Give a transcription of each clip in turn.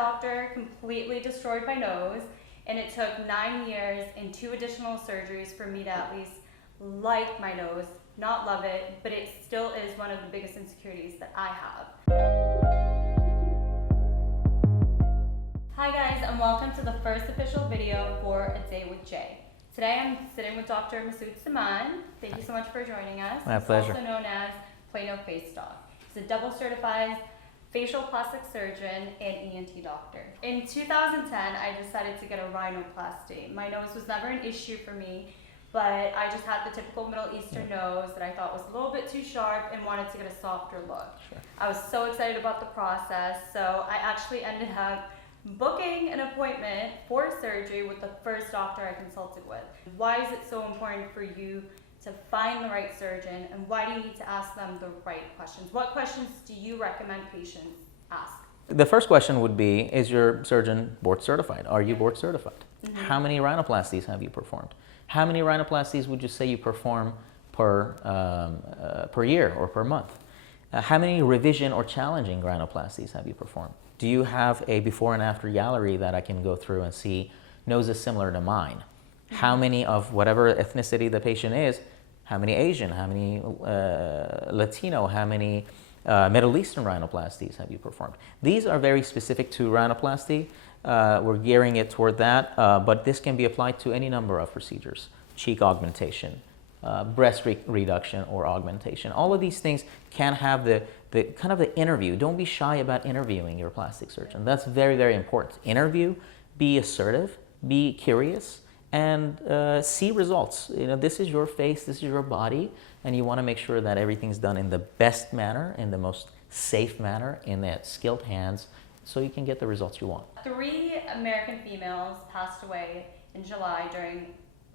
doctor completely destroyed my nose, and it took 9 years and 2 additional surgeries for me to at least like my nose, not love it, but it still is one of the biggest insecurities that I have. Hi guys, and welcome to the first official video for A Day with Jay. Today I'm sitting with Dr. Masoud Saman. Thank you so much for joining us. My pleasure. He's also known as Plano Face Doc. He's a double certified facial plastic surgeon and ENT doctor. In 2010, I decided to get a rhinoplasty. My nose was never an issue for me, but I just had the typical Middle Eastern nose that I thought was a little bit too sharp and wanted to get a softer look. Sure. I was so excited about the process, so I actually ended up booking an appointment for surgery with the first doctor I consulted with. Why is it so important for you to find the right surgeon, and why do you need to ask them the right questions? What questions do you recommend patients ask? The first question would be, is your surgeon board certified? Are you board certified? Mm-hmm. How many rhinoplasties have you performed? How many rhinoplasties would you say you perform per year or per month? How many revision or challenging rhinoplasties have you performed? Do you have a before and after gallery that I can go through and see noses similar to mine? Mm-hmm. How many of whatever ethnicity the patient is, how many Asian, how many Latino, how many Middle Eastern rhinoplasties have you performed? These are very specific to rhinoplasty. We're gearing it toward that, but this can be applied to any number of procedures. Cheek augmentation, breast reduction or augmentation. All of these things can have the kind of the interview. Don't be shy about interviewing your plastic surgeon. That's very, very important. Interview, be assertive, be curious, and see results. You know, this is your face, this is your body, and you want to make sure that everything's done in the best manner, in the most safe manner, in the skilled hands, so you can get the results you want. 3 American females passed away in July during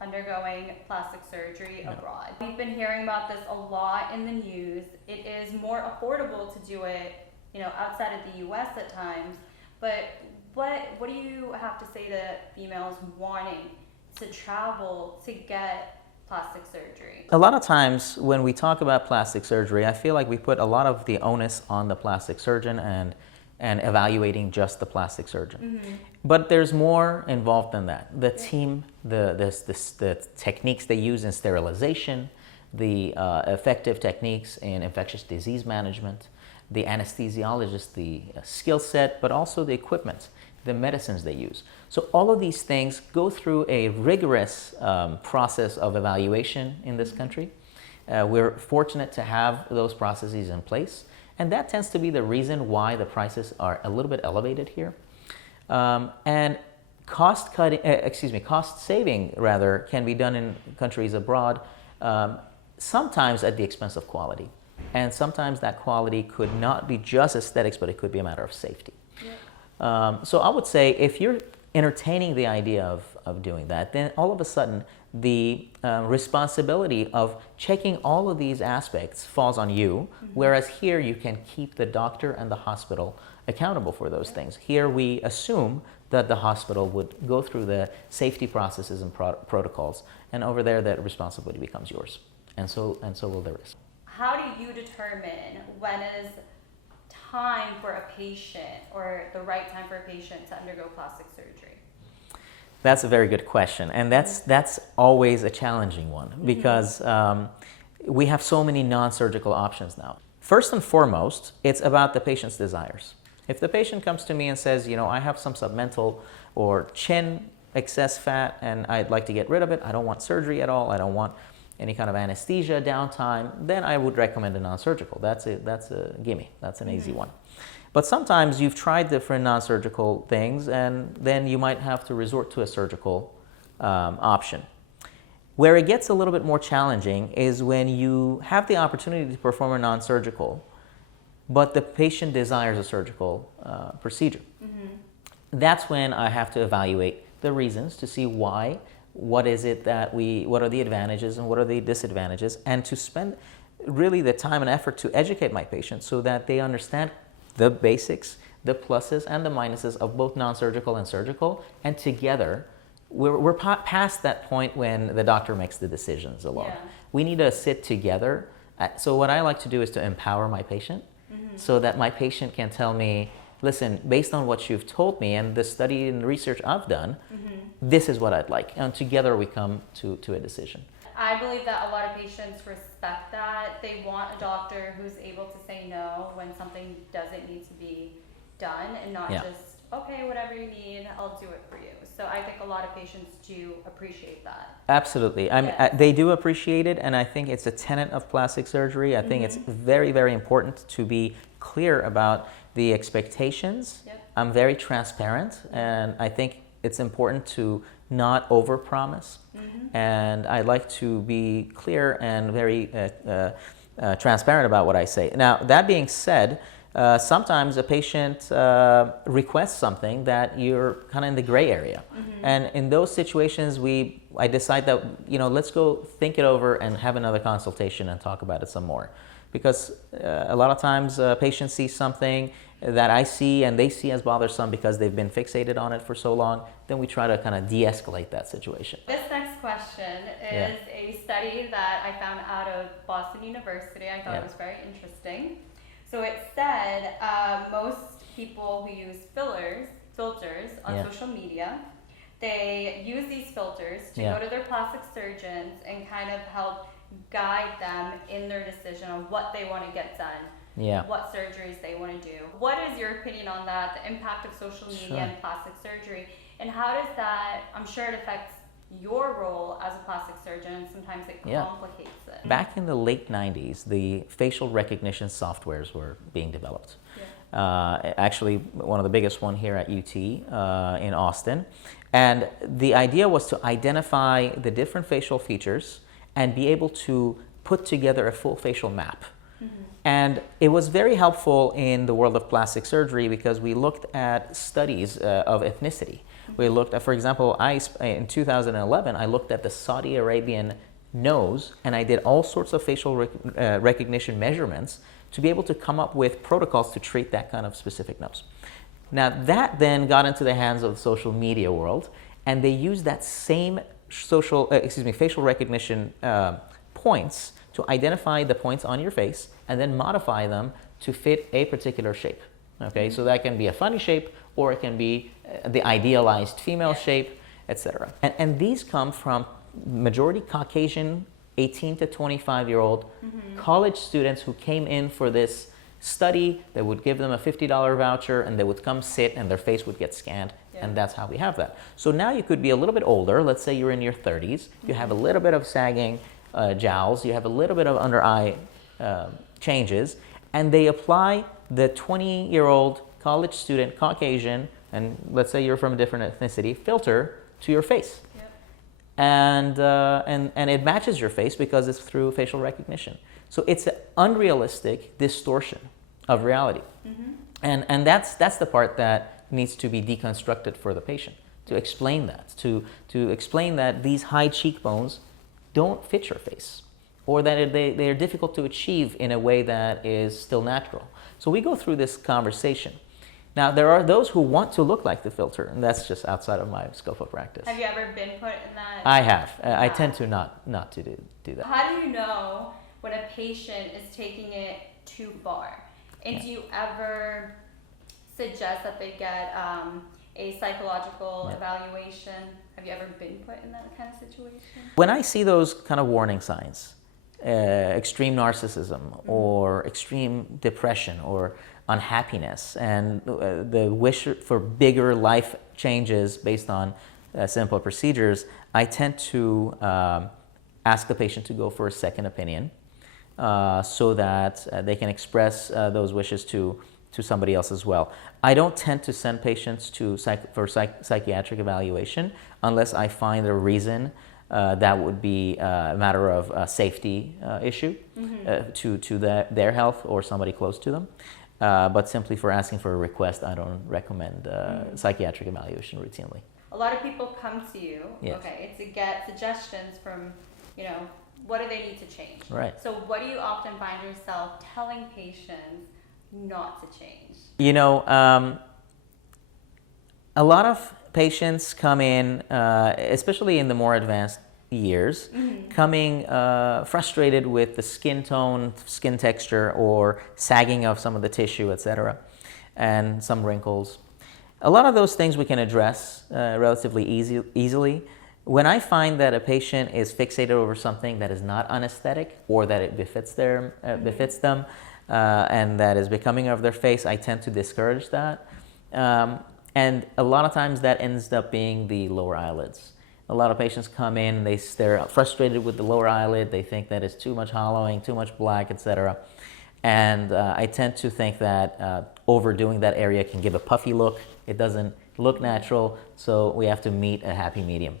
undergoing plastic surgery abroad. We've been hearing about this a lot in the news. It is more affordable to do it, outside of the U.S. at times. But what do you have to say to females wanting to travel to get plastic surgery? A lot of times when we talk about plastic surgery, I feel like we put a lot of the onus on the plastic surgeon and evaluating just the plastic surgeon. Mm-hmm. But there's more involved than that. The team, the techniques they use in sterilization, the effective techniques in infectious disease management, the anesthesiologist, the skill set, but also the equipment, the medicines they use. So all of these things go through a rigorous process of evaluation in this country. We're fortunate to have those processes in place. And that tends to be the reason why the prices are a little bit elevated here. And cost saving rather can be done in countries abroad, sometimes at the expense of quality. And sometimes that quality could not be just aesthetics, but it could be a matter of safety. Yeah. So I would say if you're entertaining the idea of doing that, then all of a sudden the responsibility of checking all of these aspects falls on you, mm-hmm. whereas here you can keep the doctor and the hospital accountable for those things. Here we assume that the hospital would go through the safety processes and protocols, and over there that responsibility becomes yours, and so will the risk. How do you determine when is time for a patient, or the right time for a patient to undergo plastic surgery? That's a very good question, and that's always a challenging one because we have so many non-surgical options now. First and foremost, it's about the patient's desires. If the patient comes to me and says, I have some submental or chin excess fat and I'd like to get rid of it, I don't want surgery at all, I don't want any kind of anesthesia, downtime, then I would recommend a non-surgical. That's a gimme, that's an easy one. But sometimes you've tried different non-surgical things and then you might have to resort to a surgical option. Where it gets a little bit more challenging is when you have the opportunity to perform a non-surgical, but the patient desires a surgical procedure. Mm-hmm. That's when I have to evaluate the reasons to see why, what are the advantages and what are the disadvantages, and to spend really the time and effort to educate my patients so that they understand the basics, the pluses and the minuses of both non-surgical and surgical, and together we're past that point when the doctor makes the decisions alone. Yeah. We need to sit together. So what I like to do is to empower my patient, mm-hmm. so that my patient can tell me, listen, based on what you've told me and the study and the research I've done, this is what I'd like. And together we come to a decision. I believe that a lot of patients respect that. They want a doctor who's able to say no when something doesn't need to be done, and not just, okay, whatever you need, I'll do it for you. So I think a lot of patients do appreciate that. Absolutely. I mean, they do appreciate it, and I think it's a tenet of plastic surgery. I think it's very, very important to be clear about the expectations. I'm very transparent, and I think it's important to not overpromise. And I like to be clear and very transparent about what I say. Now, that being said, sometimes a patient requests something that you're kind of in the gray area. And in those situations, I decide that, let's go think it over and have another consultation and talk about it some more. Because a lot of times patients see something that I see and they see as bothersome because they've been fixated on it for so long, then we try to kind of de-escalate that situation. This next question is a study that I found out of Boston University. I thought it was very interesting. So it said most people who use filters on social media, they use these filters to go to their plastic surgeons and kind of help guide them in their decision on what they want to get done, what surgeries they want to do. What is your opinion on that, the impact of social media and plastic surgery, and how does that, I'm sure it affects your role as a plastic surgeon, and sometimes it complicates it. Back in the late 90s, the facial recognition softwares were being developed. Actually, one of the biggest one here at UT in Austin. And the idea was to identify the different facial features and be able to put together a full facial map. And it was very helpful in the world of plastic surgery because we looked at studies of ethnicity. We looked at, for example, in 2011, I looked at the Saudi Arabian nose, and I did all sorts of facial recognition measurements to be able to come up with protocols to treat that kind of specific nose. Now, that then got into the hands of the social media world, and they used that same facial recognition points to identify the points on your face and then modify them to fit a particular shape. Okay, so that can be a funny shape, or it can be the idealized female shape, etc. And these come from majority Caucasian 18 to 25-year-old college students who came in for this study. They would give them a $50 voucher, and they would come sit, and their face would get scanned, and that's how we have that. So now you could be a little bit older. Let's say you're in your 30s. You have a little bit of sagging jowls. You have a little bit of under eye changes, and they apply the 20-year-old college student, Caucasian, and let's say you're from a different ethnicity, filter to your face. And it matches your face because it's through facial recognition. So it's an unrealistic distortion of reality. And that's the part that needs to be deconstructed for the patient, to explain that, to explain that these high cheekbones don't fit your face, or that they are difficult to achieve in a way that is still natural. So we go through this conversation. Now, there are those who want to look like the filter, and that's just outside of my scope of practice. Have you ever been put in that? I have. I tend to not to do that. How do you know when a patient is taking it too far? And do you ever suggest that they get a psychological evaluation? Have you ever been put in that kind of situation? When I see those kind of warning signs, extreme narcissism or extreme depression or unhappiness, and the wish for bigger life changes based on simple procedures, I tend to ask the patient to go for a second opinion so that they can express those wishes to somebody else as well. I don't tend to send patients for psychiatric evaluation unless I find a reason that would be a matter of safety issue to their health or somebody close to them. But simply for asking for a request, I don't recommend psychiatric evaluation routinely. A lot of people come to you, okay, to get suggestions from, what do they need to change? Right. So what do you often find yourself telling patients not to change? A lot of patients come in, especially in the more advanced years, coming frustrated with the skin tone, skin texture, or sagging of some of the tissue, etc. and some wrinkles. A lot of those things we can address relatively easily. When I find that a patient is fixated over something that is not anesthetic or that it befits them, and that is becoming of their face, I tend to discourage that. And a lot of times that ends up being the lower eyelids. A lot of patients come in and they're frustrated with the lower eyelid. They think that it's too much hollowing, too much black, etc. And I tend to think that overdoing that area can give a puffy look. It doesn't look natural, so we have to meet a happy medium.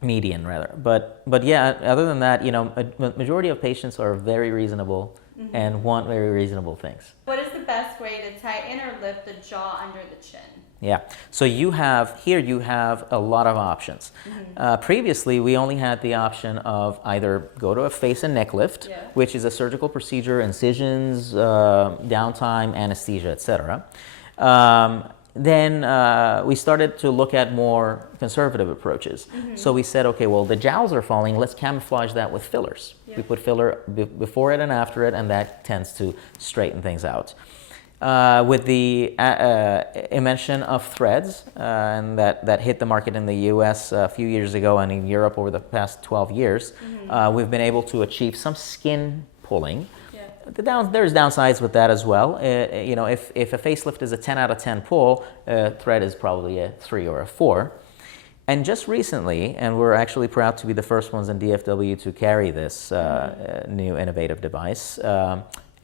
Median rather. But yeah, other than that, a majority of patients are very reasonable and want very reasonable things. What is the best way to tighten or lift the jaw under the chin? Yeah, so you have a lot of options. Previously, we only had the option of either go to a face and neck lift, which is a surgical procedure, incisions, downtime, anesthesia, etc. Then we started to look at more conservative approaches. So we said, okay, well, the jowls are falling, let's camouflage that with fillers. We put filler before it and after it, and that tends to straighten things out. With the invention of threads, and that hit the market in the US a few years ago and in Europe over the past 12 years, we've been able to achieve some skin pulling. There's downsides with that as well. If a facelift is a 10 out of 10 pull, thread is probably a 3 or a 4. And just recently, and we're actually proud to be the first ones in DFW to carry this new innovative device,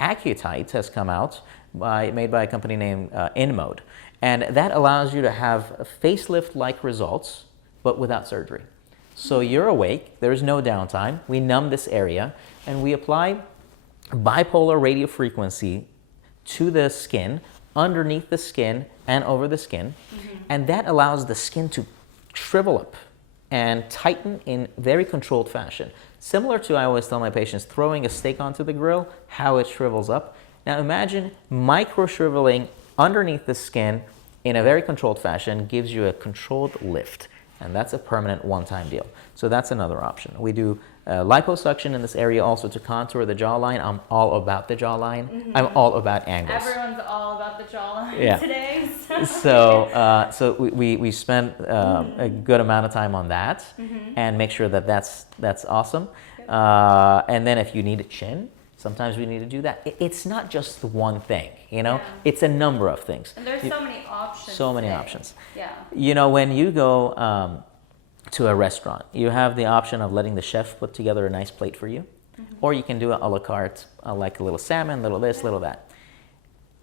Accutite has come out, made by a company named InMode. And that allows you to have facelift-like results, but without surgery. So you're awake, there's no downtime, we numb this area, and we apply bipolar radiofrequency to the skin, underneath the skin and over the skin, and that allows the skin to shrivel up and tighten in very controlled fashion. Similar to, I always tell my patients, throwing a steak onto the grill, how it shrivels up. Now imagine micro shriveling underneath the skin in a very controlled fashion gives you a controlled lift, and that's a permanent one-time deal. So that's another option. We do liposuction in this area also to contour the jawline. I'm all about the jawline. I'm all about angles. Everyone's all about the jawline today. So we spend a good amount of time on that and make sure that that's awesome. And then if you need a chin, sometimes we need to do that. It's not just the one thing, It's a number of things. And there's so many options. So many options. Yeah. When you go to a restaurant, you have the option of letting the chef put together a nice plate for you, or you can do it a la carte, like a little salmon, little this, little that.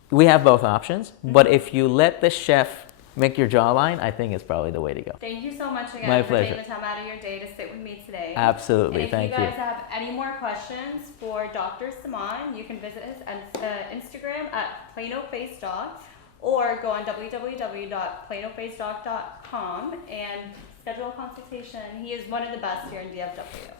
We have both options, but if you let the chef make your jawline, I think it's probably the way to go. Thank you so much again My for pleasure. taking the time out of your day to sit with me today. Absolutely, thank you. And if you guys have any more questions for Dr. Saman, you can visit his Instagram at Plano Face Doc, or go on www.planofacedoc.com and schedule a consultation. He is one of the best here in DFW.